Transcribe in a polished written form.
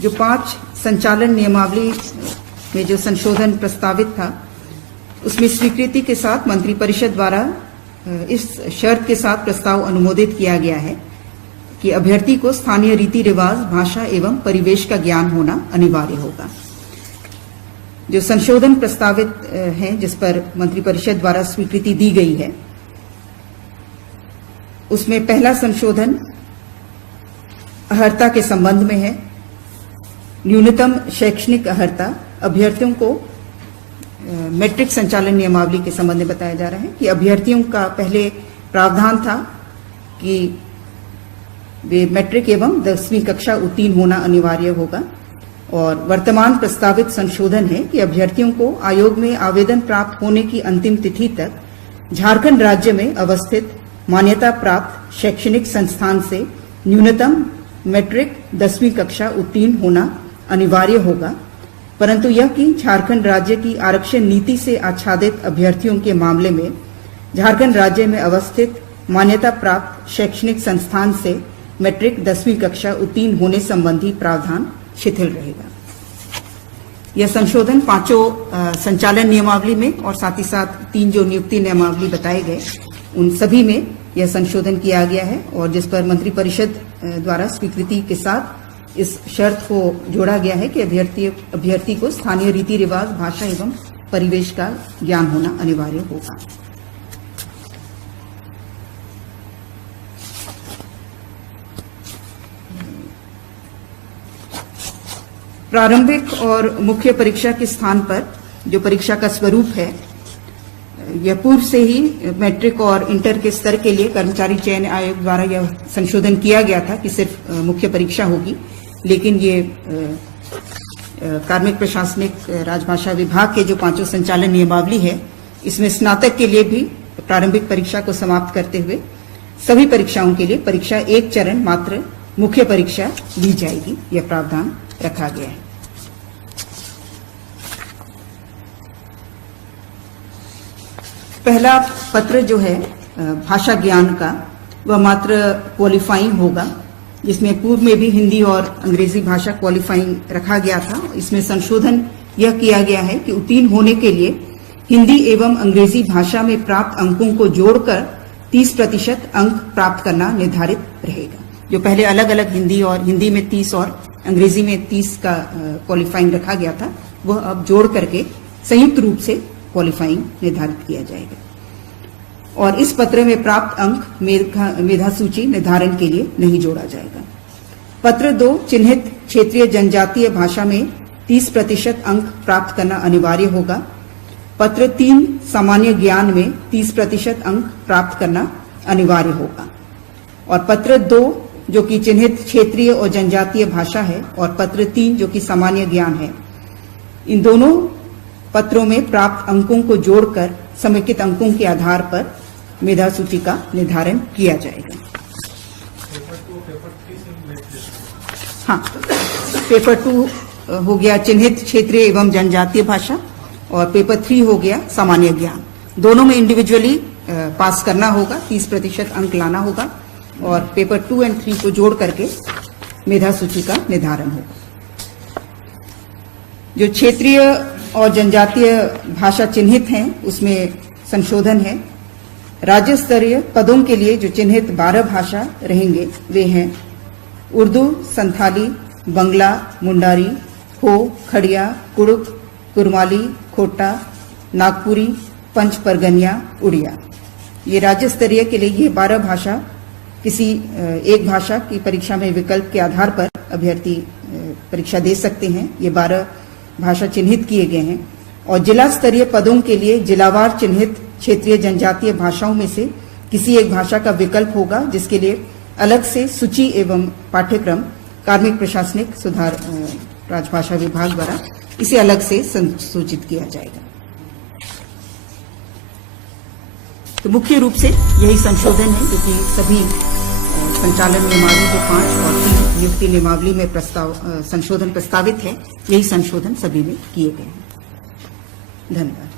जो 5 संचालन नियमावली में जो संशोधन प्रस्तावित था, उसमें स्वीकृति के साथ मंत्रिपरिषद द्वारा इस शर्त के साथ प्रस्ताव अनुमोदित किया गया है कि अभ्यर्थी को स्थानीय रीति रिवाज, भाषा एवं परिवेश का ज्ञान होना अनिवार्य होगा। जो संशोधन प्रस्तावित है, जिस पर मंत्रिपरिषद द्वारा स्वीकृति दी गई है, उसमें पहला संशोधन अर्हता के संबंध में है। न्यूनतम शैक्षणिक अर्हता अभ्यर्थियों को मैट्रिक संचालन नियमावली के संबंध में बताया जा रहा है कि अभ्यर्थियों का पहले प्रावधान था कि वे मैट्रिक एवं 10वीं कक्षा उत्तीर्ण होना अनिवार्य होगा, और वर्तमान प्रस्तावित संशोधन है कि अभ्यर्थियों को आयोग में आवेदन प्राप्त होने की अंतिम तिथि तक झारखंड राज्य में अवस्थित मान्यता प्राप्त शैक्षणिक संस्थान से न्यूनतम मैट्रिक 10वीं कक्षा उत्तीर्ण होना अनिवार्य होगा, परंतु यह कि झारखंड राज्य की आरक्षण नीति से आच्छादित अभ्यर्थियों के मामले में झारखंड राज्य में अवस्थित मान्यता प्राप्त शैक्षणिक संस्थान से मैट्रिक 10वीं कक्षा उत्तीर्ण होने संबंधी प्रावधान शिथिल रहेगा। यह संशोधन 5 संचालन नियमावली में और साथ ही साथ 3 जो नियुक्ति नियमावली बताए गए, उन सभी में यह संशोधन किया गया है, और जिस पर मंत्रिपरिषद द्वारा स्वीकृति के साथ इस शर्त को जोड़ा गया है कि अभ्यर्थी को स्थानीय रीति रिवाज, भाषा एवं परिवेश का ज्ञान होना अनिवार्य होगा। प्रारंभिक और मुख्य परीक्षा के स्थान पर जो परीक्षा का स्वरूप है, यह पूर्व से ही मैट्रिक और इंटर के स्तर के लिए कर्मचारी चयन आयोग द्वारा यह संशोधन किया गया था कि सिर्फ मुख्य परीक्षा होगी, लेकिन ये कार्मिक प्रशासनिक राजभाषा विभाग के जो 5 संचालन नियमावली है, इसमें स्नातक के लिए भी प्रारंभिक परीक्षा को समाप्त करते हुए सभी परीक्षाओं के लिए परीक्षा एक चरण मात्र मुख्य परीक्षा ली जाएगी, यह प्रावधान रखा गया है। पहला पत्र जो है भाषा ज्ञान का, वह मात्र क्वालिफाइंग होगा, जिसमें पूर्व में भी हिंदी और अंग्रेजी भाषा क्वालिफाइंग रखा गया था। इसमें संशोधन यह किया गया है कि उत्तीर्ण होने के लिए हिंदी एवं अंग्रेजी भाषा में प्राप्त अंकों को जोड़कर 30% अंक प्राप्त करना निर्धारित रहेगा। जो पहले अलग अलग हिंदी में 30 और अंग्रेजी में 30 का क्वालिफाइंग रखा गया था, वह अब जोड़ करके संयुक्त रूप से क्वालिफाइंग निर्धारित किया जाएगा। और इस पत्र में प्राप्त अंक मेधा सूची निर्धारण के लिए नहीं जोड़ा जाएगा। पत्र 2 चिन्हित क्षेत्रीय जनजातीय भाषा में 30% अंक प्राप्त करना अनिवार्य होगा। पत्र 3 सामान्य ज्ञान में 30% अंक प्राप्त करना अनिवार्य होगा। और पत्र 2 जो कि चिन्हित क्षेत्रीय और जनजातीय भाषा है, और पत्र 3 जो कि सामान्य ज्ञान है, इन दोनों पत्रों में प्राप्त अंकों को जोड़कर समेकित अंकों के आधार पर मेधा सूची का निर्धारण किया जाएगा। हाँ, पेपर 2 हो गया चिन्हित क्षेत्रीय एवं जनजातीय भाषा, और पेपर 3 हो गया सामान्य ज्ञान। दोनों में इंडिविजुअली पास करना होगा, 30% अंक लाना होगा, और पेपर 2 और 3 को जोड़ करके मेधा सूची का निर्धारण होगा। जो क्षेत्रीय और जनजातीय भाषा चिन्हित हैं, उसमें संशोधन है। राज्य स्तरीय पदों के लिए जो चिन्हित 12 भाषा रहेंगे, वे हैं उर्दू, संथाली, बंगला, मुंडारी, हो, खड़िया, कुड़ुक, कुरमाली, खोटा, नागपुरी, पंच परगनिया, उड़िया। ये राज्य स्तरीय के लिए ये 12 भाषा किसी एक भाषा की परीक्षा में विकल्प के आधार पर अभ्यर्थी परीक्षा दे सकते हैं। ये 12 भाषा चिन्हित किए गए हैं। और जिला स्तरीय पदों के लिए जिलावार चिन्हित क्षेत्रीय जनजातीय भाषाओं में से किसी एक भाषा का विकल्प होगा, जिसके लिए अलग से सूची एवं पाठ्यक्रम कार्मिक प्रशासनिक सुधार राजभाषा विभाग द्वारा इसे अलग से सूचित किया जाएगा। तो मुख्य रूप से यही संशोधन है, जो कि सभी संचालन नियमावली जो 5 और 3 नियुक्ति नियमावली में संशोधन प्रस्तावित है, यही संशोधन सभी में किए गए हैं। धन्यवाद।